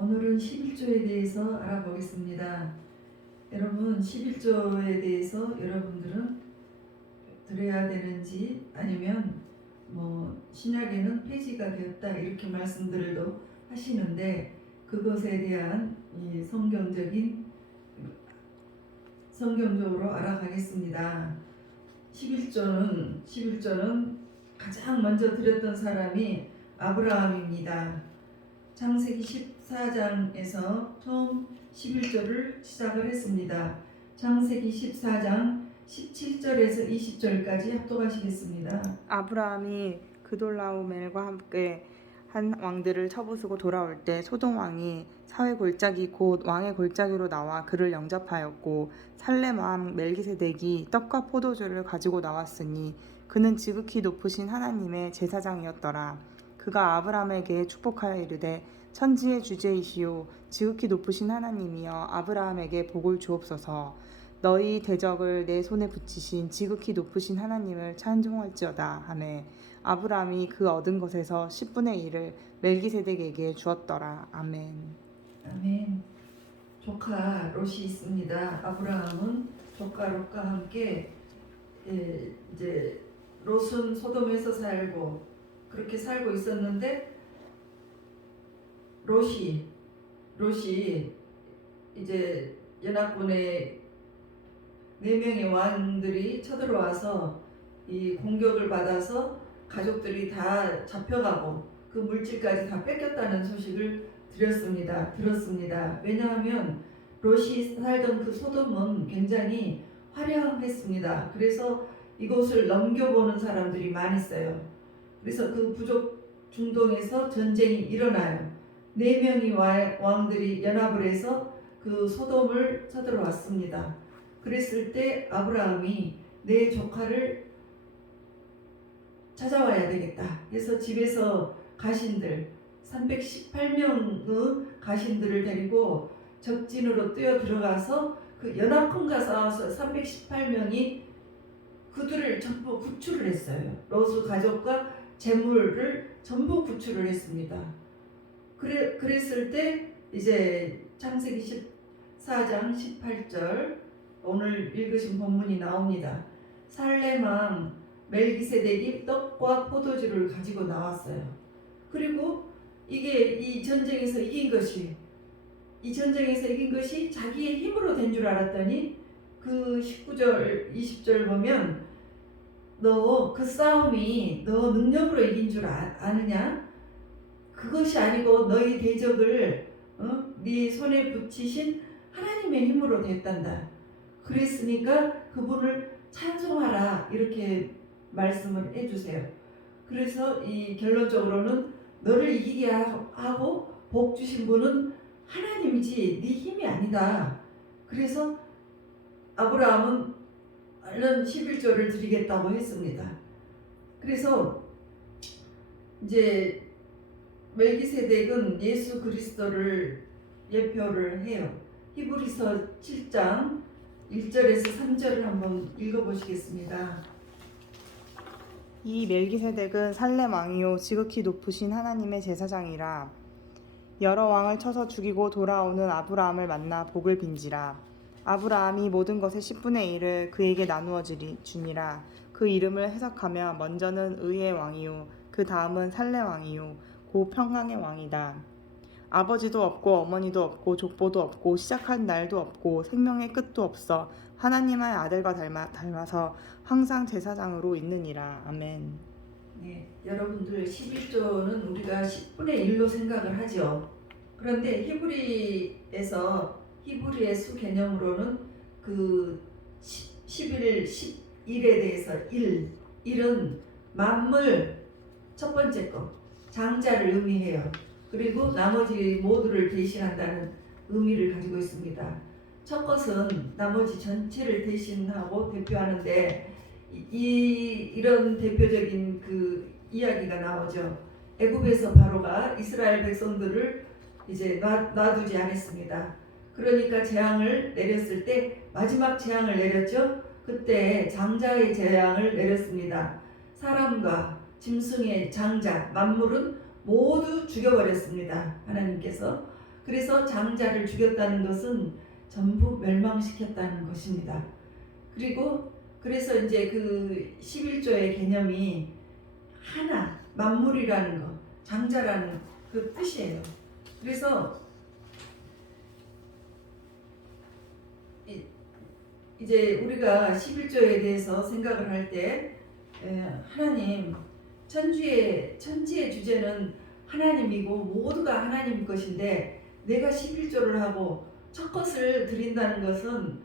오늘은 11조에 대해서 알아보겠습니다. 여러분, 11조에 대해서 여러분들은 들어야 되는지 아니면 신약에는 폐지가 되었다 이렇게 말씀들도 하시는데 그것에 대한 이 성경적으로 알아가겠습니다. 11조는 가장 먼저 드렸던 사람이 아브라함입니다. 창세기 14장에서 처음 11조를 시작을 했습니다. 창세기 14장 17절에서 20절까지 합독하시겠습니다. 아브라함이 그돌라오멜과 함께 한 왕들을 쳐부수고 돌아올 때 소돔 왕이 사회 골짜기 곧 왕의 골짜기로 나와 그를 영접하였고 살렘 왕 멜기세덱이 떡과 포도주를 가지고 나왔으니 그는 지극히 높으신 하나님의 제사장이었더라. 그가 아브라함에게 축복하여 이르되 천지의 주제이시오 지극히 높으신 하나님이여 아브라함에게 복을 주옵소서. 너희 대적을 내 손에 붙이신 지극히 높으신 하나님을 찬송할지어다 하매 아브라함이 그 얻은 것에서 10분의 1을 멜기세덱에게 주었더라. 아멘. 아멘. 조카 롯이 있습니다. 아브라함은 조카 롯과 함께 이제 롯은 소돔에서 그렇게 살고 있었는데 롯이 이제 연합군의 4명의 왕들이 쳐들어와서 이 공격을 받아서 가족들이 다 잡혀가고 그 물질까지 다 뺏겼다는 소식을 들었습니다. 왜냐하면 롯이 살던 그 소돔은 굉장히 화려했습니다. 그래서 이곳을 넘겨보는 사람들이 많았어요. 그래서 그 부족 중동에서 전쟁이 일어나요. 4명의 왕들이 연합을 해서 그 소돔을 쳐들어왔습니다. 그랬을 때 아브라함이 내 조카를 찾아와야 되겠다. 그래서 집에서 가신들 318명의 가신들을 데리고 적진으로 뛰어 들어가서 그 연합군과 싸워서 318명이 그들을 전부 구출을 했어요. 롯의 가족과 재물을 전부 구출을 했습니다. 그랬을 때 이제 창세기 14장 18절 오늘 읽으신 본문이 나옵니다. 살렘 왕 멜기세덱이 떡과 포도주를 가지고 나왔어요. 그리고 이 전쟁에서 이긴 것이 자기의 힘으로 된 줄 알았더니 그 19절 20절 보면 너 그 싸움이 너 능력으로 이긴 줄 아느냐? 그것이 아니고 너희 대적을 네 손에 붙이신 하나님의 힘으로 됐단다. 그랬으니까 그분을 찬송하라 이렇게 말씀을 해주세요. 그래서 이 결론적으로는 너를 이기게 하고 복 주신 분은 하나님이지 네 힘이 아니다. 그래서 아브라함은 얼른 11조를 드리겠다고 했습니다. 그래서 이제 멜기세덱은 예수 그리스도를 예표를 해요. 히브리서 7장 1절에서 3절을 한번 읽어보시겠습니다. 이 멜기세덱은 살렘 왕이요 지극히 높으신 하나님의 제사장이라. 여러 왕을 쳐서 죽이고 돌아오는 아브라함을 만나 복을 빈지라. 아브라함이 모든 것의 10분의 1을 그에게 나누어 주니라. 그 이름을 해석하며 먼저는 의의 왕이요 그 다음은 살렘 왕이요 고 평강의 왕이다. 아버지도 없고 어머니도 없고 족보도 없고 시작한 날도 없고 생명의 끝도 없어 하나님의 아들과 닮아서 항상 제사장으로 있느니라. 아멘. 네, 여러분들 11조는 우리가 10분의 1로 생각을 하죠. 그런데 히브리의 수 개념으로는 그 11에 대해서 1은 만물 첫 번째 거 장자를 의미해요. 그리고 나머지 모두를 대신한다는 의미를 가지고 있습니다. 첫 것은 나머지 전체를 대신하고 대표하는데 이런 대표적인 그 이야기가 나오죠. 애굽에서 바로가 이스라엘 백성들을 이제 놔두지 않았습니다. 그러니까 재앙을 내렸을 때 마지막 재앙을 내렸죠. 그때 장자의 재앙을 내렸습니다. 사람과 짐승의 장자 만물은 모두 죽여버렸습니다. 하나님께서. 그래서 장자를 죽였다는 것은 전부 멸망시켰다는 것입니다. 그리고 그래서 이제 그 11조의 개념이 하나, 만물이라는 거, 장자라는 그 뜻이에요. 그래서 이제 우리가 11조에 대해서 생각을 할 때 하나님, 천지의 주제는 하나님이고 모두가 하나님 것인데 내가 11조를 하고 첫 것을 드린다는 것은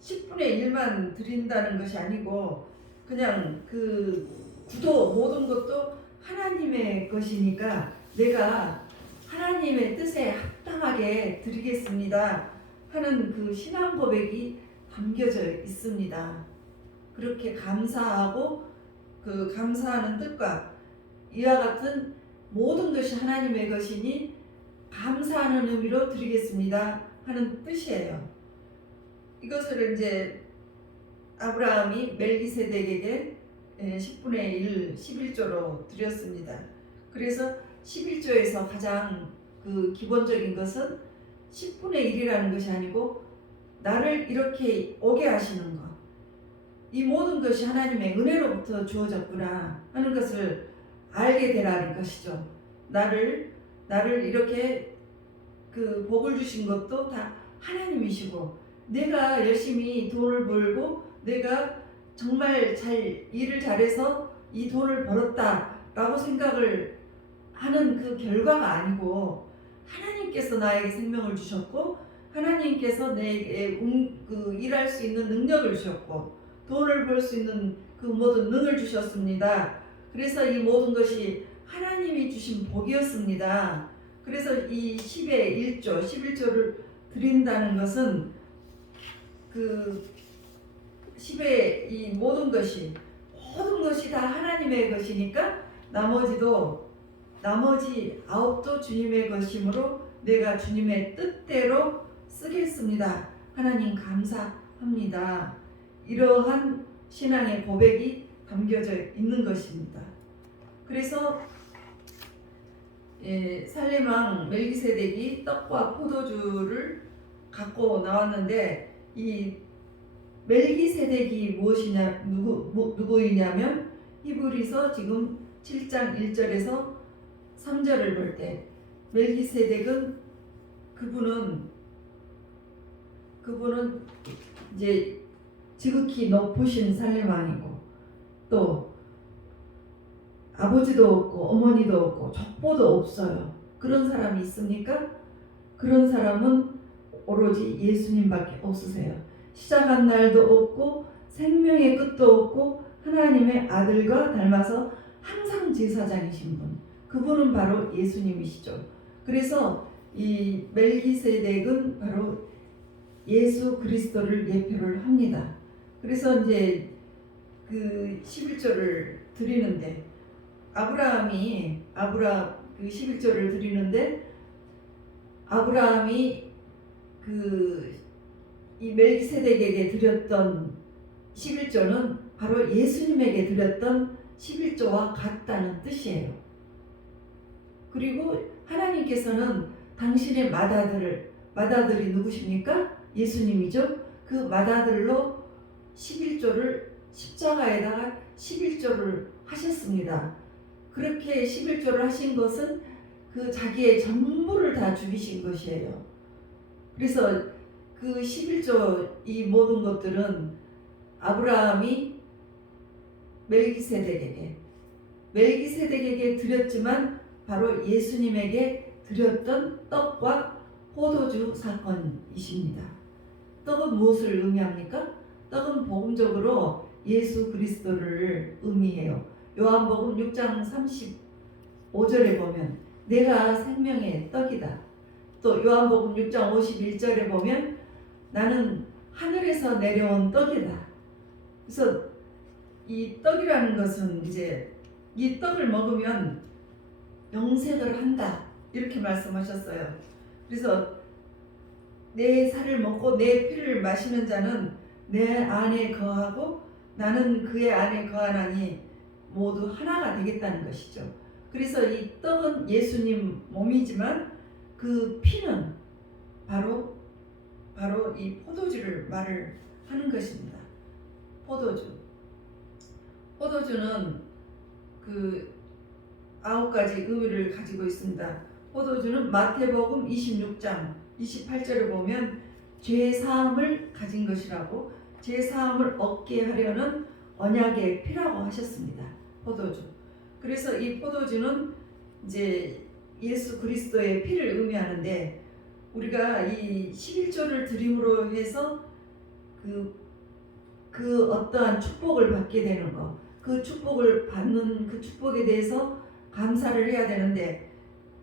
10분의 1만 드린다는 것이 아니고 그냥 그 구도 모든 것도 하나님의 것이니까 내가 하나님의 뜻에 합당하게 드리겠습니다 하는 그 신앙 고백이 담겨져 있습니다. 그렇게 감사하고 그 감사하는 뜻과 이와 같은 모든 것이 하나님의 것이니 감사하는 의미로 드리겠습니다 하는 뜻이에요. 이것을 이제 아브라함이 멜기세덱에게 10분의 1, 11조로 드렸습니다. 그래서 11조에서 가장 그 기본적인 것은 10분의 1이라는 것이 아니고 나를 이렇게 오게 하시는 것, 이 모든 것이 하나님의 은혜로부터 주어졌구나 하는 것을 알게 되라는 것이죠. 나를 이렇게 그 복을 주신 것도 다 하나님이시고 내가 열심히 돈을 벌고 내가 정말 일을 잘해서 이 돈을 벌었다라고 생각을 하는 그 결과가 아니고 하나님께서 나에게 생명을 주셨고 하나님께서 내게 일할 수 있는 능력을 주셨고 돈을 벌 수 있는 그 모든 능을 주셨습니다. 그래서 이 모든 것이 하나님이 주신 복이었습니다. 그래서 이 10의 1조, 11조를 드린다는 것은 그 10의 이 모든 것이 다 하나님의 것이니까 나머지 9도 주님의 것이므로 내가 주님의 뜻대로 쓰겠습니다. 하나님 감사합니다. 이러한 신앙의 고백이 담겨져 있는 것입니다. 그래서 살렘왕 멜기세덱이 떡과 포도주를 갖고 나왔는데 이 멜기세덱이 무엇이냐 누구이냐면 히브리서 지금 7장 1절에서 3절을 볼 때 멜기세덱은 그분은 이제 지극히 높으신 살렘왕이고 또 아버지도 없고 어머니도 없고 족보도 없어요. 그런 사람이 있습니까? 그런 사람은 오로지 예수님밖에 없으세요. 시작한 날도 없고 생명의 끝도 없고 하나님의 아들과 닮아서 항상 제사장이신 분, 그분은 바로 예수님이시죠. 그래서 이 멜기세덱은 바로 예수 그리스도를 예표를 합니다. 그래서 이제 그 11조를 드리는데 아브라함이 그 11조를 드리는데 아브라함이 이 멜기세덱에게 드렸던 11조는 바로 예수님에게 드렸던 11조와 같다는 뜻이에요. 그리고 하나님께서는 당신의 맏아들이 누구십니까? 예수님이죠. 그 맏아들로 11조를 십자가에다가 11조를 하셨습니다. 그렇게 11조를 하신 것은 그 자기의 전부를 다 죽이신 것이에요. 그래서 그 11조 이 모든 것들은 아브라함이 멜기세덱에게 드렸지만 바로 예수님에게 드렸던 떡과 포도주 사건이십니다. 떡은 무엇을 의미합니까? 떡은 복음적으로 예수 그리스도를 의미해요. 요한복음 6장 35절에 보면 내가 생명의 떡이다. 또 요한복음 6장 51절에 보면 나는 하늘에서 내려온 떡이다. 그래서 이 떡이라는 것은 이제 이 떡을 먹으면 영생을 한다 이렇게 말씀하셨어요. 그래서 내 살을 먹고 내 피를 마시는 자는 내 안에 거하고 나는 그의 안에 거하나니 모두 하나가 되겠다는 것이죠. 그래서 이 떡은 예수님 몸이지만 그 피는 바로 이 포도주를 말을 하는 것입니다. 포도주는 그 9가지 의미를 가지고 있습니다. 포도주는 마태복음 26장 28절을 보면 죄 사함을 가진 것이라고, 죄 사함을 얻게 하려는 언약의 피라고 하셨습니다. 포도주. 그래서 이 포도주는 이제 예수 그리스도의 피를 의미하는데, 우리가 이 11조를 드림으로 해서 그 어떠한 축복을 받게 되는 거, 그 축복을 받는 그 축복에 대해서 감사를 해야 되는데,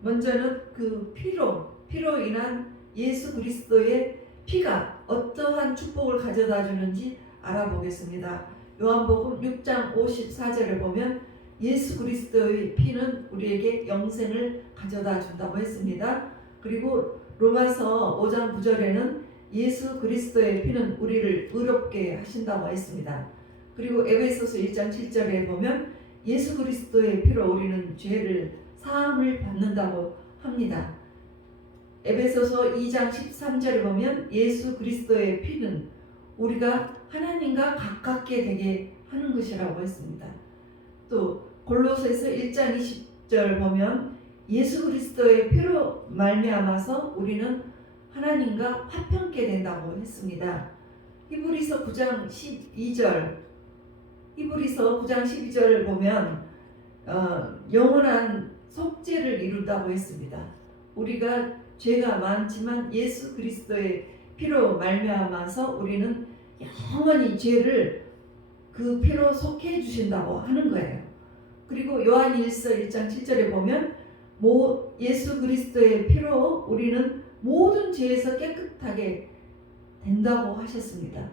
먼저는 그 피로 인한 예수 그리스도의 피가 어떠한 축복을 가져다 주는지 알아보겠습니다. 요한복음 6장 54절을 보면 예수 그리스도의 피는 우리에게 영생을 가져다 준다고 했습니다. 그리고 로마서 5장 9절에는 예수 그리스도의 피는 우리를 의롭게 하신다고 했습니다. 그리고 에베소서 1장 7절에 보면 예수 그리스도의 피로 우리는 죄를 사함을 받는다고 합니다. 에베소서 2장 13절에 보면 예수 그리스도의 피는 우리가 하나님과 가깝게 되게 하는 것이라고 했습니다. 또 골로새서 1장 20절 보면 예수 그리스도의 피로 말미암아서 우리는 하나님과 화평케 된다고 했습니다. 히브리서 9장 12절을 보면 영원한 속죄를 이룬다고 했습니다. 우리가 죄가 많지만 예수 그리스도의 피로 말미암아서 우리는 영원히 죄를 그 피로 속해 주신다고 하는 거예요. 그리고 요한일서 1장 7절에 보면 예수 그리스도의 피로 우리는 모든 죄에서 깨끗하게 된다고 하셨습니다.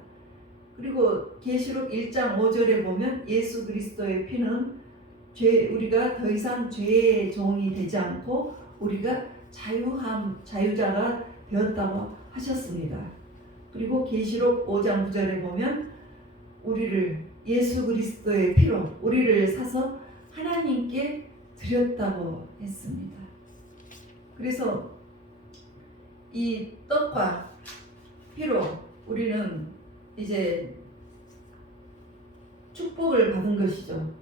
그리고 계시록 1장 5절에 보면 예수 그리스도의 피는 우리가 더 이상 죄의 종이 되지 않고 우리가 자유자가 되었다고 하셨습니다. 그리고 계시록 5장 9절에 보면 우리를 예수 그리스도의 피로 우리를 사서 하나님께 드렸다고 했습니다. 그래서 이 떡과 피로 우리는 이제 축복을 받은 것이죠.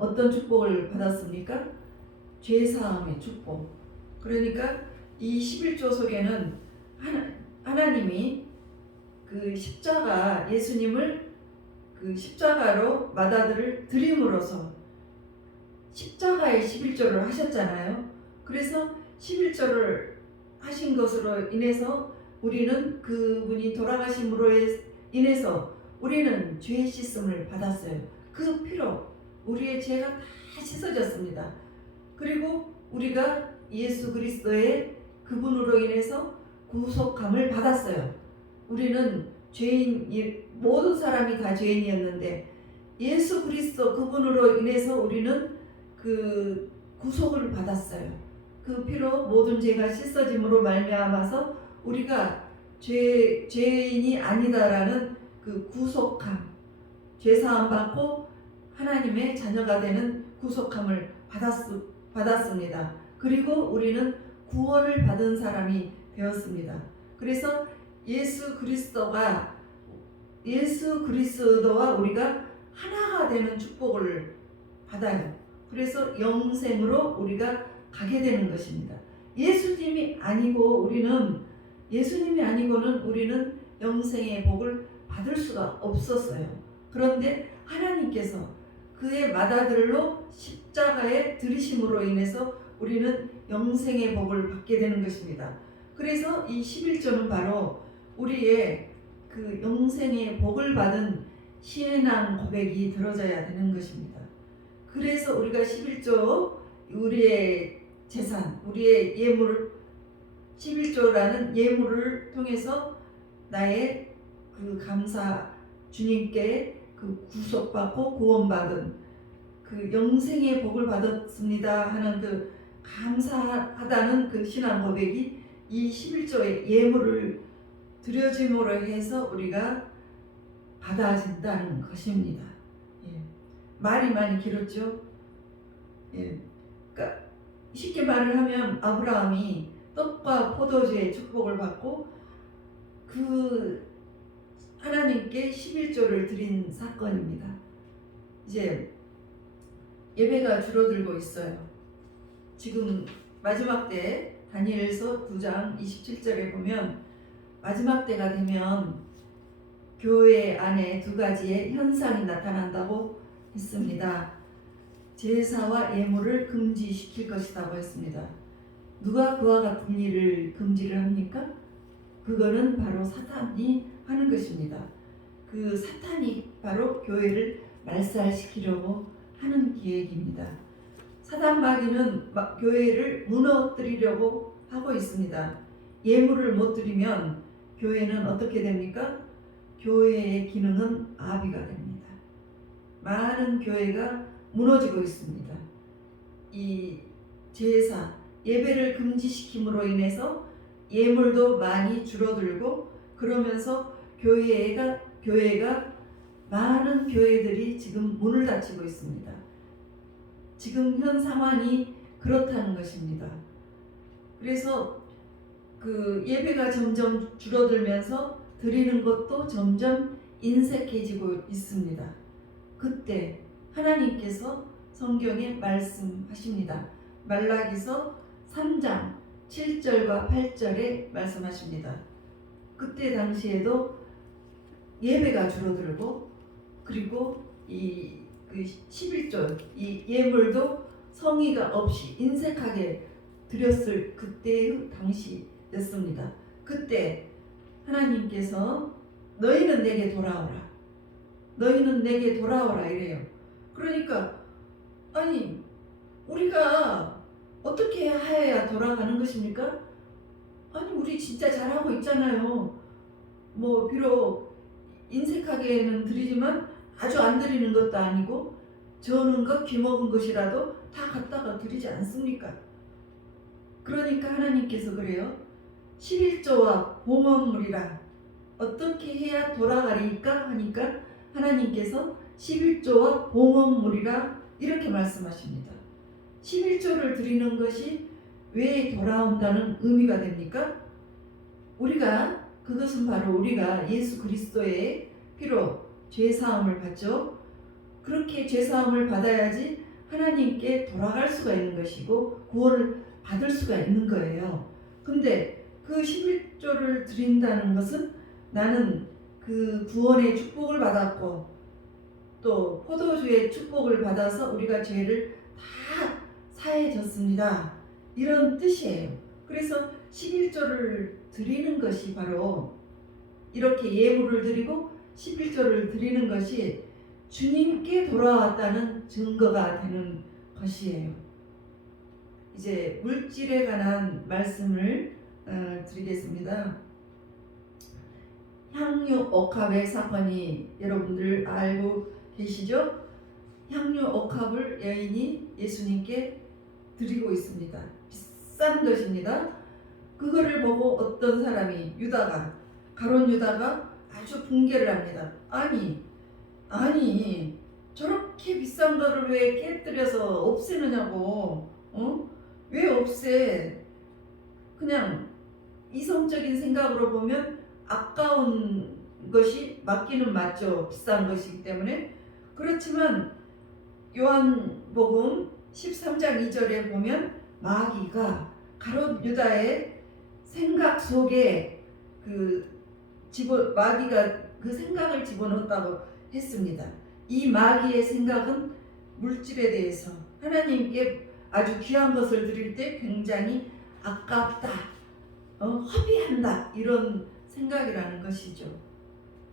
어떤 축복을 받았습니까? 죄사함의 축복. 그러니까 이 11조 속에는 하나님이 그 십자가, 예수님을 그 십자가로 마다들을 드림으로써 십자가의 11조를 하셨잖아요. 그래서 11조를 하신 것으로 인해서 우리는 그분이 돌아가심으로 인해서 우리는 죄 씻음을 받았어요. 그 피로 우리의 죄가 다 씻어졌습니다. 그리고 우리가 예수 그리스도의 그분으로 인해서 구속함을 받았어요. 우리는 모든 사람이 다 죄인이었는데 예수 그리스도 그분으로 인해서 우리는 그 구속을 받았어요. 그 피로 모든 죄가 씻어짐으로 말미암아서 우리가 죄인이 아니다라는 그 구속함, 죄사함 받고 하나님의 자녀가 되는 구속함을 받았습니다. 그리고 우리는 구원을 받은 사람이 되었습니다. 그래서 예수 그리스도와 우리가 하나가 되는 축복을 받아요. 그래서 영생으로 우리가 가게 되는 것입니다. 예수님이 아니고는 우리는 영생의 복을 받을 수가 없었어요. 그런데 하나님께서 그의 맏아들로 십자가에 들이심으로 인해서 우리는 영생의 복을 받게 되는 것입니다. 그래서 이 11조는 바로 우리의 그 영생의 복을 받은 신앙 고백이 들어져야 되는 것입니다. 그래서 우리가 11조, 우리의 재산, 우리의 예물, 11조라는 예물을 통해서 나의 그 감사, 주님께 그 구속받고 구원받은 그 영생의 복을 받았습니다 하는 그 감사하다는 그 신앙 고백이 이 11조의 예물을 드려짐으로 해서 우리가 받아진다는 것입니다. 예. 말이 많이 길었죠. 예. 쉽게 말을 하면 아브라함이 떡과 포도주의 축복을 받고 그 하나님께 11조를 드린 사건입니다. 이제 예배가 줄어들고 있어요. 지금 마지막 때 다니엘서 9장 27절에 보면 마지막 때가 되면 교회 안에 두 가지의 현상이 나타난다고 했습니다. 제사와 예물을 금지시킬 것이라고 했습니다. 누가 그와 같은 일을 금지를 합니까? 그거는 바로 사탄이 하는 것입니다. 그 사탄이 바로 교회를 말살시키려고 하는 계획입니다. 사단 마귀는 교회를 무너뜨리려고 하고 있습니다. 예물을 못 드리면 교회는 어떻게 됩니까? 교회의 기능은 아비가 됩니다. 많은 교회가 무너지고 있습니다. 이 제사, 예배를 금지시킴으로 인해서 예물도 많이 줄어들고 그러면서 교회가 많은 교회들이 지금 문을 닫히고 있습니다. 지금 현 상황이 그렇다는 것입니다. 그래서 그 예배가 점점 줄어들면서 드리는 것도 점점 인색해지고 있습니다. 그때 하나님께서 성경에 말씀하십니다. 말라기서 3장 7절과 8절에 말씀하십니다. 그때 당시에도 예배가 줄어들고 그리고 이 11조 이 예물도 성의가 없이 인색하게 드렸을 그때의 당시였습니다. 그때 하나님께서 너희는 내게 돌아오라. 너희는 내게 돌아오라 이래요. 그러니까 아니 우리가 어떻게 해야 돌아가는 것입니까? 아니 우리 진짜 잘하고 있잖아요. 뭐 비록 인색하게는 드리지만 아주 안 드리는 것도 아니고 저는 것 귀먹은 것이라도 다 갖다가 드리지 않습니까? 그러니까 하나님께서 그래요. 11조와 봉헌물이라 어떻게 해야 돌아가리까 하니까 하나님께서 11조와 봉헌물이라 이렇게 말씀하십니다. 11조를 드리는 것이 왜 돌아온다는 의미가 됩니까? 그것은 바로 우리가 예수 그리스도의 피로 죄사함을 받죠. 그렇게 죄사함을 받아야지 하나님께 돌아갈 수가 있는 것이고 구원을 받을 수가 있는 거예요. 근데 그 11조를 드린다는 것은 나는 그 구원의 축복을 받았고 또 포도주의 축복을 받아서 우리가 죄를 다 사해졌습니다. 이런 뜻이에요. 그래서 11조를 드리는 것이 바로 이렇게 예물을 드리고 11조를 드리는 것이 주님께 돌아왔다는 증거가 되는 것이에요. 이제 물질에 관한 말씀을 드리겠습니다. 향유 옥합의 사건이 여러분들 알고 계시죠? 향유 옥합을 여인이 예수님께 드리고 있습니다. 비싼 것입니다. 그거를 보고 어떤 사람이 가룟 유다가 아주 붕괴를 합니다. 아니 저렇게 비싼 거를 왜 깨뜨려서 없애느냐고. 왜 없애? 그냥 이성적인 생각으로 보면 아까운 것이 맞기는 맞죠. 비싼 것이기 때문에. 그렇지만 요한복음 13장 2절에 보면 마귀가 가룟 유다의 생각 속에 마귀가 그 생각을 집어넣었다고 했습니다. 이 마귀의 생각은 물질에 대해서 하나님께 아주 귀한 것을 드릴 때 굉장히 아깝다, 허비한다 이런 생각이라는 것이죠.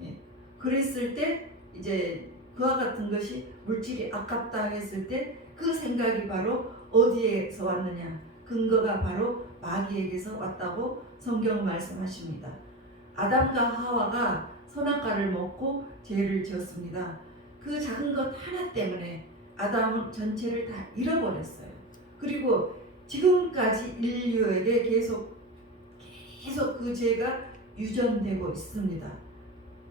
예. 그랬을 때 이제 그와 같은 것이 물질이 아깝다 했을 때 그 생각이 바로 어디에서 왔느냐? 근거가 바로 마귀에게서 왔다고 성경 말씀하십니다. 아담과 하와가 선악과를 먹고 죄를 지었습니다. 그 작은 것 하나 때문에 아담은 전체를 다 잃어버렸어요. 그리고 지금까지 인류에게 계속 그 죄가 유전되고 있습니다.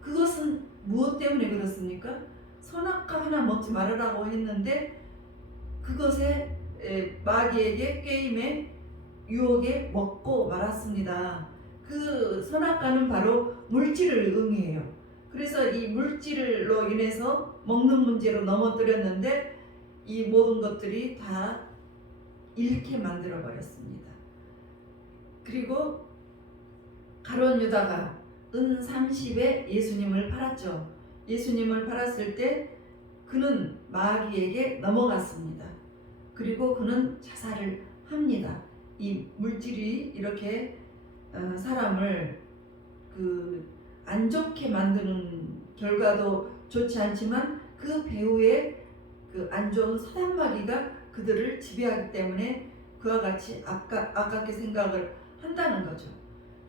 그것은 무엇 때문에 그렇습니까? 선악과 하나 먹지 말으라고 했는데 그것에 마귀에게 게임에 유혹에 먹고 말았습니다. 그 선악과는 바로 물질을 의미해요. 그래서 이 물질로 인해서 먹는 문제로 넘어뜨렸는데 이 모든 것들이 다 잃게 만들어 버렸습니다. 그리고 가룟 유다가 은 30에 예수님을 팔았죠. 예수님을 팔았을 때 그는 마귀에게 넘어갔습니다. 그리고 그는 자살을 합니다. 이 물질이 이렇게 사람을 안 좋게 만드는 결과도 좋지 않지만 그 배후에 그 안 좋은 사단마귀가 그들을 지배하기 때문에 그와 같이 아깝게 생각을 한다는 거죠.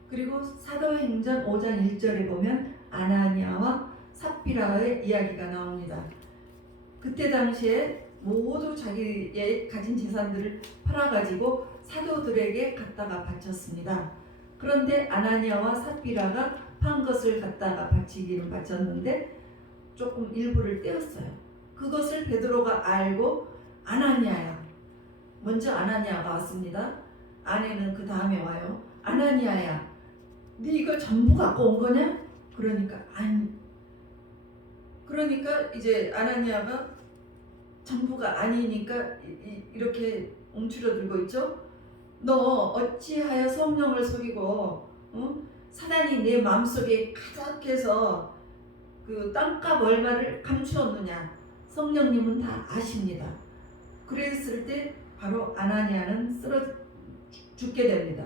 그리고 사도행전 5장 1절에 보면 아나니아와 삽비라의 이야기가 나옵니다. 그때 당시에 모두 자기의 가진 재산들을 팔아가지고 사도들에게 갖다가 바쳤습니다. 그런데 아나니아와 삽비라가 판 것을 갖다가 바치기는 바쳤는데 조금 일부를 떼었어요. 그것을 베드로가 알고 아나니아야. 먼저 아나니아가 왔습니다. 아내는 그 다음에 와요. 아나니아야, 네 이거 전부 갖고 온 거냐? 그러니까 아니. 그러니까 이제 아나니아가 전부가 아니니까 이렇게 움츠러들고 있죠. 너 어찌하여 성령을 속이고 사단이 내 마음속에 가득해서 그 땅값 얼마를 감추었느냐. 성령님은 다 아십니다. 그랬을 때 바로 아나니아는 쓰러져 죽게 됩니다.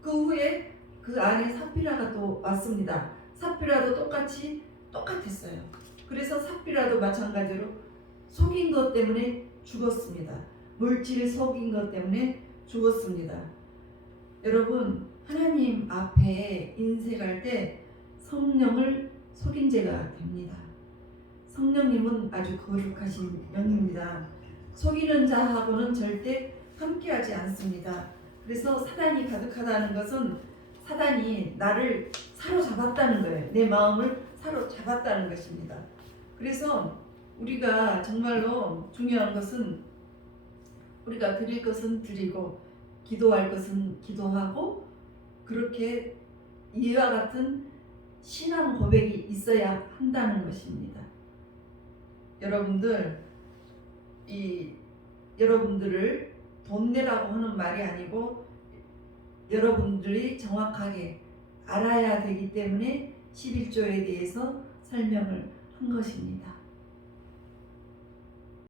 그 후에 그 안에 삽비라가 또 왔습니다. 삽비라도 똑같았어요. 그래서 삽비라도 마찬가지로 속인 것 때문에 죽었습니다. 물질을 속인 것 때문에 죽었습니다. 여러분, 하나님 앞에 인색할 때 성령을 속인 죄가 됩니다. 성령님은 아주 거룩하신 영입니다. 속이는 자하고는 절대 함께하지 않습니다. 그래서 사단이 가득하다는 것은 사단이 나를 사로잡았다는 거예요. 내 마음을 사로잡았다는 것입니다. 그래서 우리가 정말로 중요한 것은 우리가 드릴 것은 드리고 기도할 것은 기도하고 그렇게 이와 같은 신앙 고백이 있어야 한다는 것입니다. 여러분들을 돈 내라고 하는 말이 아니고 여러분들이 정확하게 알아야 되기 때문에 11조에 대해서 설명을 한 것입니다.